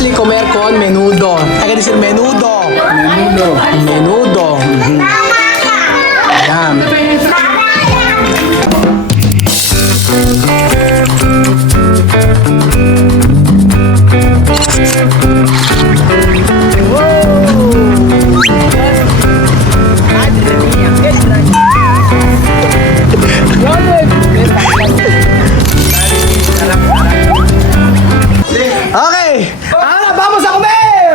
Wesley comer con menudo. Hay que decir menudo. Menudo. Menudo. Ayan. Okay, ahora vamos a comer!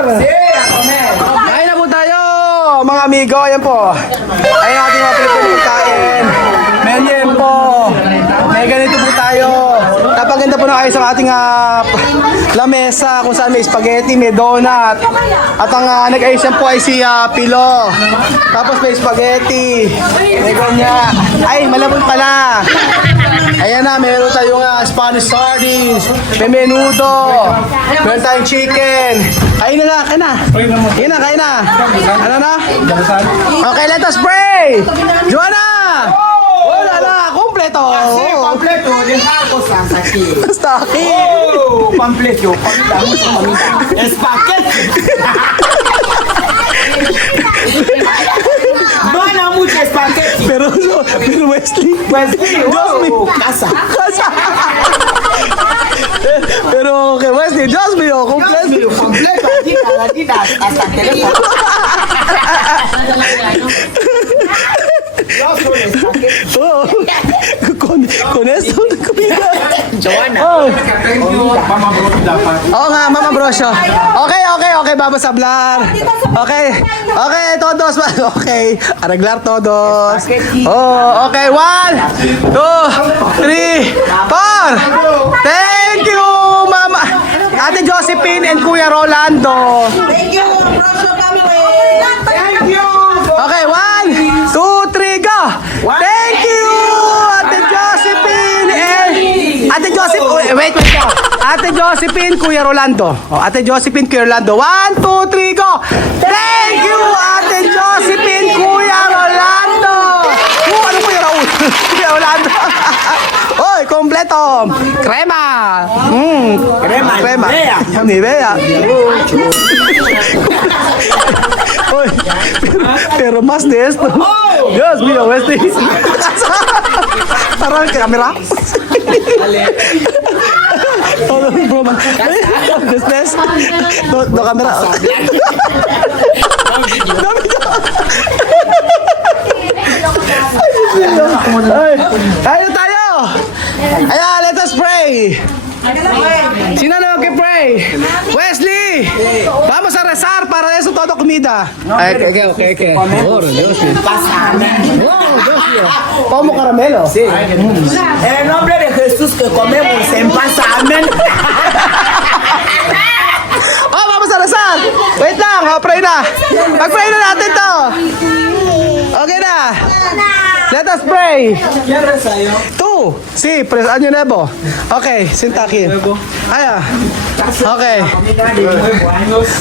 Kain na po tayo, mga amigo. Ayan po. Ayan ating mga Pilipino kain. Menyen po. May ganito po tayo. Napaganda po na kayo sa ating lamesa kung saan may spaghetti, may donut. At ang nag-ayos yan po ay si Pilo. Tapos may spaghetti. May ganyan. Ay, malabon pala. Ayan na, meron tayong Spanish sardines, may menudo, meron tayong chicken. Kain na, kain na. Kain na, kain na. Ano na? Okay, let us pray. Joanna! Wala na, kompleto. Completo, dejamos hasta aquí. Basta aquí. Oh, completo, espagueti. No hay mucho espagueti. Pero Wesley. Pues sí, Dios mío. casa. Casa. Pero que Wesley, Dios mío, completo. Completo, aquí, hasta el teléfono. Yo soy espagueti. Oh, con esto de comida. Joanna. Oh. Oo nga, Mama Brosyo. Okay, vamos a hablar. Okay, todos. Okay, arreglar todos. Oh, okay, 1, 2, 3, 4. Thank you, Mama. Ate Josephine and Kuya Rolando. Thank you, Rosso family. Thank you. Okay, 1, 2, 3, go. Thank you, Ate Josephine and Ate Josephine. Wait. Ate Josephine, Kuya Rolando. Oh, Ate Josephine, Kuya Rolando. 1, 2, 3, go. Thank you, Ate Josephine, Kuya Rolando. Ano Kuya Raul? Kuya Rolando. Oy, kompleto. Crema. Crema. Nivea. Oy, pero más de esto. Dios mío, este. Parang camera. Todo broma. Después, no camera. No video. Tayo. Ayan, let us pray. Sino na mag-pray? Wesley! Vamos a rezar para eso todo comida. Okay. Oh, Dios mío. Oh, Dios mío. Como caramelo. Sí. En el nombre de Jesús que comemos en paz, amén. Oh, vamos a rezar. Wait lang, pray na. Mag-pray na natin to. Okay na. Let us pray. ¿Quién reza yo? Tú. Sí, pues año nuevo. Okay, sienta aquí. Aya. Okay.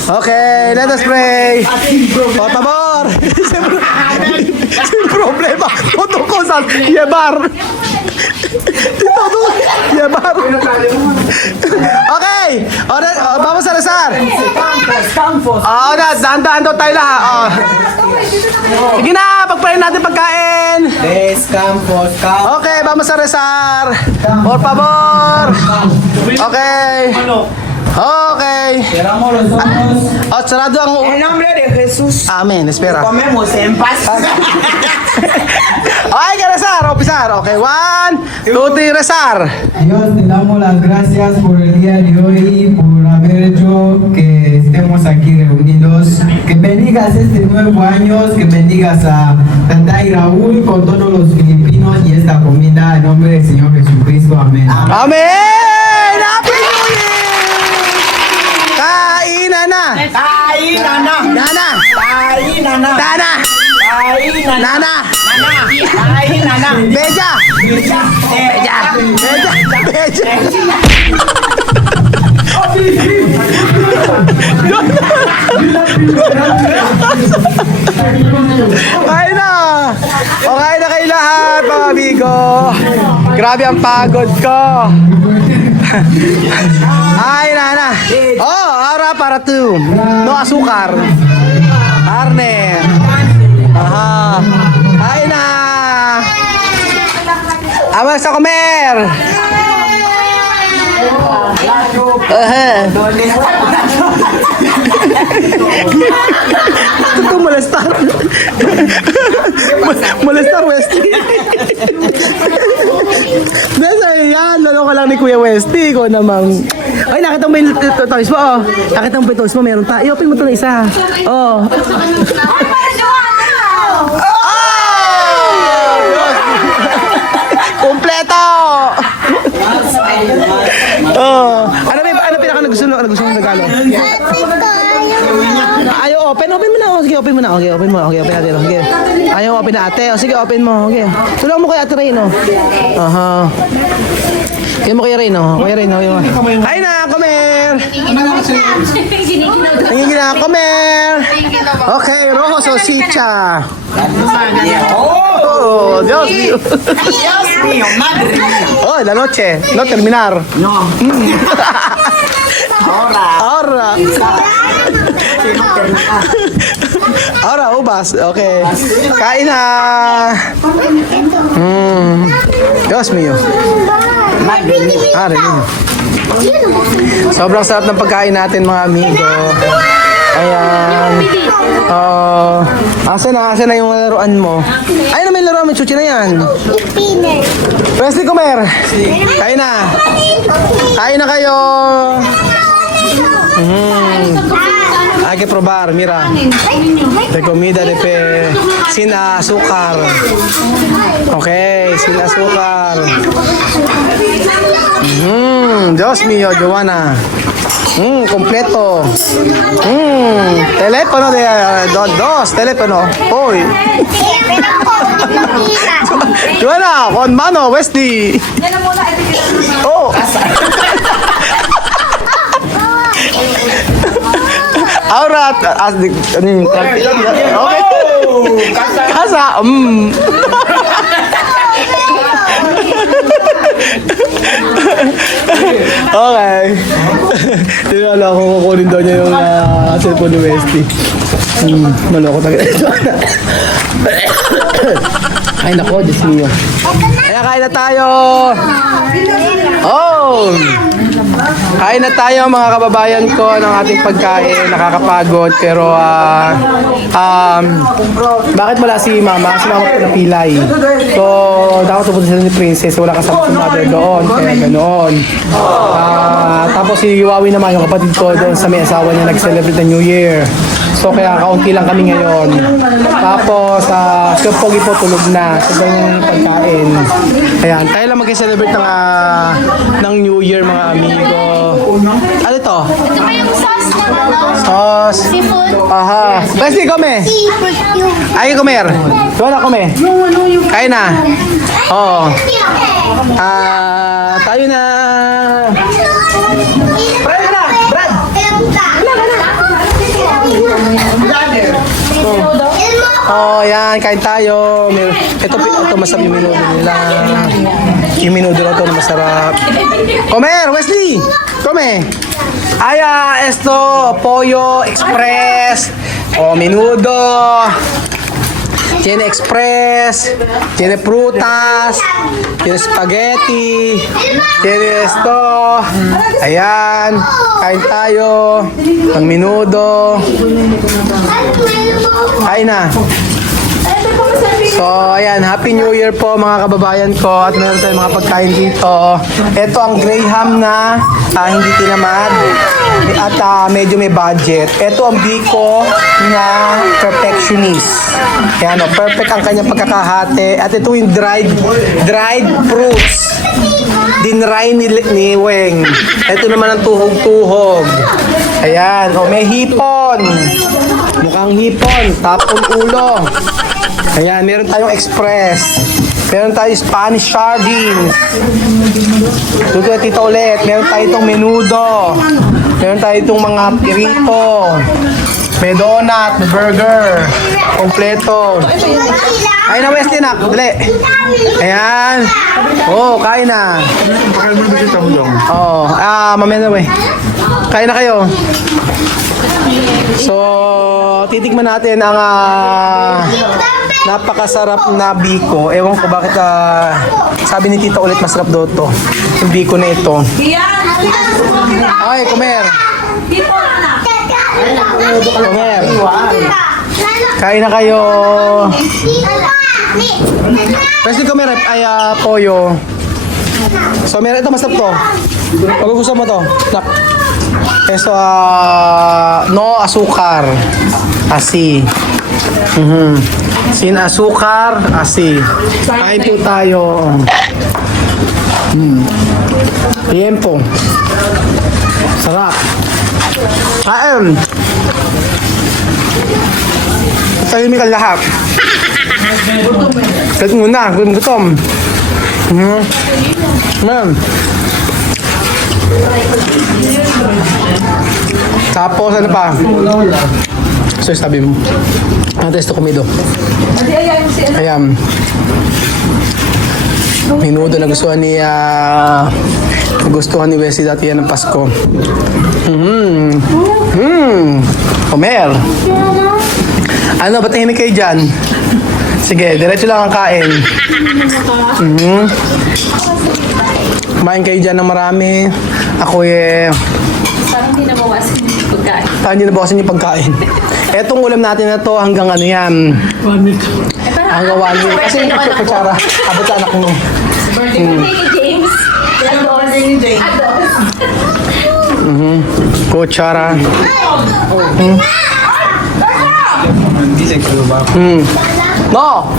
Okay, let us pray. Por favor. Sin problema. Todo cosas llevar. Todo llevar. Okay. Ahora vamos a rezar. Campos. Ahora, dahan-dahan daw tayo lahat. Oh. Sige na, pagprayin natin pagkain. Campos. Okay, vamos a rezar. Por favor. Okay. Okay. Cerramos los ojos. Oh, sarado ang... En el nombre de Jesús Amen, espera. comemos en paz. Okay, que rezar, opisar. Okay, 1, 2, 3, rezar. Dios, te damos las gracias por el día de hoy, por haber hecho que estemos aquí reunidos. Que bendigas este nuevo año, que bendigas a Tanda y Raúl con todos los filipinos y esta comida en nombre del Señor Jesucristo. Amén. Amen! Happy New Year! Kainan na! Ahí, nana. Nana! Ahí, nana. Tana! Ahí, nana. Nana! Ahí, nana. Beja! Beja! Beja! Kain na! O kain na kayo lahat, mga amigo. Grabe ang pagod ko. Ay, nana. Oh, ahora para tú. No azúcar. Carne. Aha. Ay na. Vamos a comer. Ito molestar. Molestar, Westy. Nasa yan, lalo ka lang ni Kuya Westy. Ikaw namang... Ay, nakita mo yung toys mo, oh. Nakita mo yung toys mo, meron pa. I-open mo ito na isa. Oh. Kompleto! Oh. Ano pinaka nagustuhan mo ng regalo? Ayaw, open mo na. Sige, open mo na. Okay, open natin. Okay. Ayaw, open na ate. O, sige, open mo. Okay. Tulungan mo kay ate Rain, oh. Aha. Yan mo kay Rain, oh. Kay Rain, oh. Ay na, comer! Tingin na, comer! Okay, rojo salchicha. Oh, Dios mío. Dios mío, madre mía. Oh, la noche. No terminar. No. Ahora. Ahora, ubas. Okay. Kain na. Dios mío. Sobrang sarap ng pagkain natin, mga amigo. Ayan. Asa na yung laruan mo? Ayun na, may laruan mo. Chuchi na yan. Wesley, comer. Kain na. Kain na kayo. Hay que probar, mira. De comida de sin azúcar. Okay, sin azúcar. Dios mío, Joanna. Completo. Teléfono de dos, teléfono. Hoy. Joanna, con mano, Wesley. Oh. Ahora, okay. Casa. Okay. Tinala ko kukunin daw niya yung cellphone ni Westy. Maloko talaga. Ay nako, Diyos niyo. Kaya kain na tayo. Oh! Kain na tayo mga kababayan ko ng ating pagkain. Nakakapagod pero bakit wala si mama? Si mama po napilay. So, dapat pupunta sila ni Princess. Wala kasama si mother doon. Kaya ganoon. Tapos si Wawi naman, yung kapatid ko doon sa may asawa niya, nag-celebrate ng New Year. So, kaya kaunti lang kami ngayon. Tapos, si Pogi po tulog na. So, yung pagkain. Ayan, tayo lang mag-celebrate ng New Year, mga amigo. Ano to? Ito pa yung sauce ng ano? Sauce. Seafood. Aha. Wesley, come. Ay, comer. Wala, come. Kain na. Oo. Tayo na. Brad na! Brad! Oh, yan. Kain tayo. Ito masarap yung minudo nila. Yung minudo na ito na masarap. Comer, Wesley! Come. Ay, esto, pollo express. O, menudo. Tiene express. Tiene frutas. Tiene spaghetti. Tiene esto. Ayan. Kain tayo. Ang menudo. Kain na. So, ayan, Happy New Year po mga kababayan ko at meron tayong mga pagkain dito. Ito ang Graham na hindi tinamad at medyo may budget. Ito ang Biko na perfectionist. Ayan, perfect ang kanyang pagkakahati. At ito yung dried fruits. Dinray ni Weng. Ito naman ang tuhog-tuhog. Ayan, may hipon. Mukhang hipon, tapon ulo. Ayan, meron tayong express. Meron tayong Spanish sardines. Tutuwa tito ulit. Meron tayong itong menudo. Meron tayo itong mga pirito. May donut, may burger. Kompleto. Kain na, Wesley, nak. Dali. Ayan. Oh, kain na. Oh, mamaya na, we. Kain na kayo. So, titikman natin ang napakasarap na biko. Ewan ko bakit sabi ni Tita ulit masarap daw to. Yung biko na ito. Ay, kumer. Kumer. Kain na kayo. Pwede kumer ay toyo. So, meron ito masarap to. Pag gusto mo to. Nak. Eso, no asukar. Asi. Sin asukar, asi. Kain po tayo. Tiempo. Sarap. Kain. Tahimik ang lahat. Kain muna, gutom. Tapos ano pa? So sabi mo. Antes to comido. Ayan. Minudo na gustuhan ni Wesley dati yan ng Pasko. Comer. Ano, ba't tahimik kayo dyan? Sige, diretso lang ang kain. Kumain kayo dyan ng marami. Ako Parang hindi nabawasan yung pagkain. hindi nabawasan yung pagkain. Etong ulam natin na to hanggang ano yan. 1 week. Hanggang 1 week. Kasi yung kutsara, abot sa anak mo. Birthday ni James. Kutsara. No!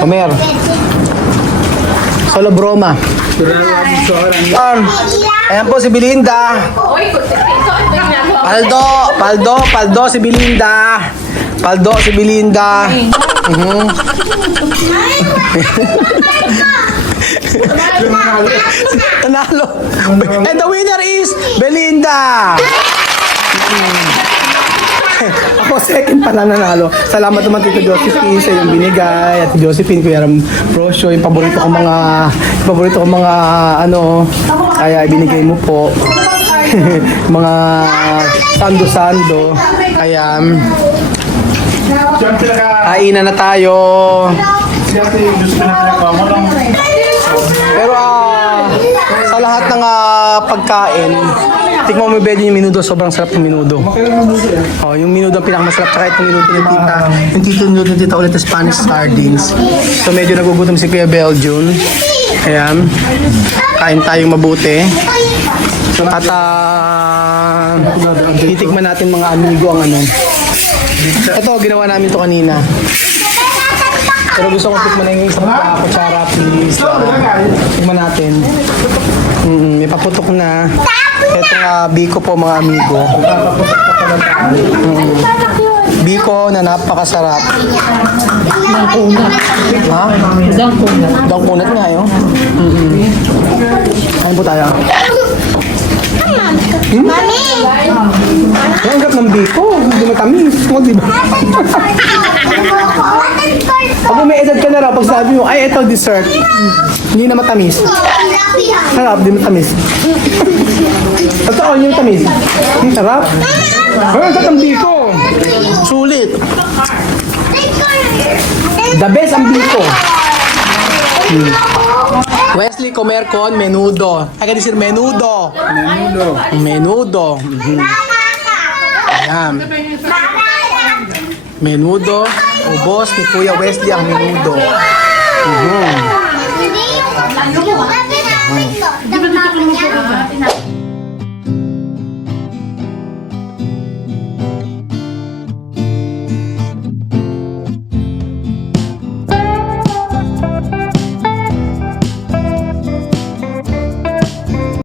Comer. Solo broma. Ayan po si Belinda. Uy, ito ang ginagawa. Paldo si Belinda. Paldo si Belinda. Tanalo. And the winner is Belinda. Ako second pa na nanalo. Salamat naman Tito Josephine sa iyong binigay. At Josephine, Kuya Ram Prosyo, yung paborito kong mga ano, kaya ibinigay mo po. Mga sando-sando. Kaya kainan na tayo. Pero sa lahat ng pagkain, tikman mo yung minudo, sobrang sarap ng minudo. Oh, yung minudo ang pinakamasarap, tsaka itong minudo ng tita. Yung minudo ng tita ulit na Spanish sardines. So medyo nagugutom si Kuya Belgium. Ayan. Kain tayong mabuti. At titikman natin mga amigo ang ano. Ito, ginawa namin to kanina. Pero gusto kong tikman na yung isang kutsara, please. Tikman natin. May paputok na. Ito biko po mga amigo. Biko na napakasarap. Ha? Dangkunat nga yun. Kain po tayo. Mami! Ang gap ng biko. Hindi matamis. Mo, di ba? Pag may edad ka na raw, pag sabi mo, ay, ito dessert. Hindi na matamis. Sarap, di matamis. Totoo, hindi matamis. Sarap. Ay, sarap ang biko. Sulit. The best ang biko. Wesley, comer con menudo. Hay que decir menudo. Menudo. Ayan. Menudo. Ubos ni Kuya Wesley ang menudo.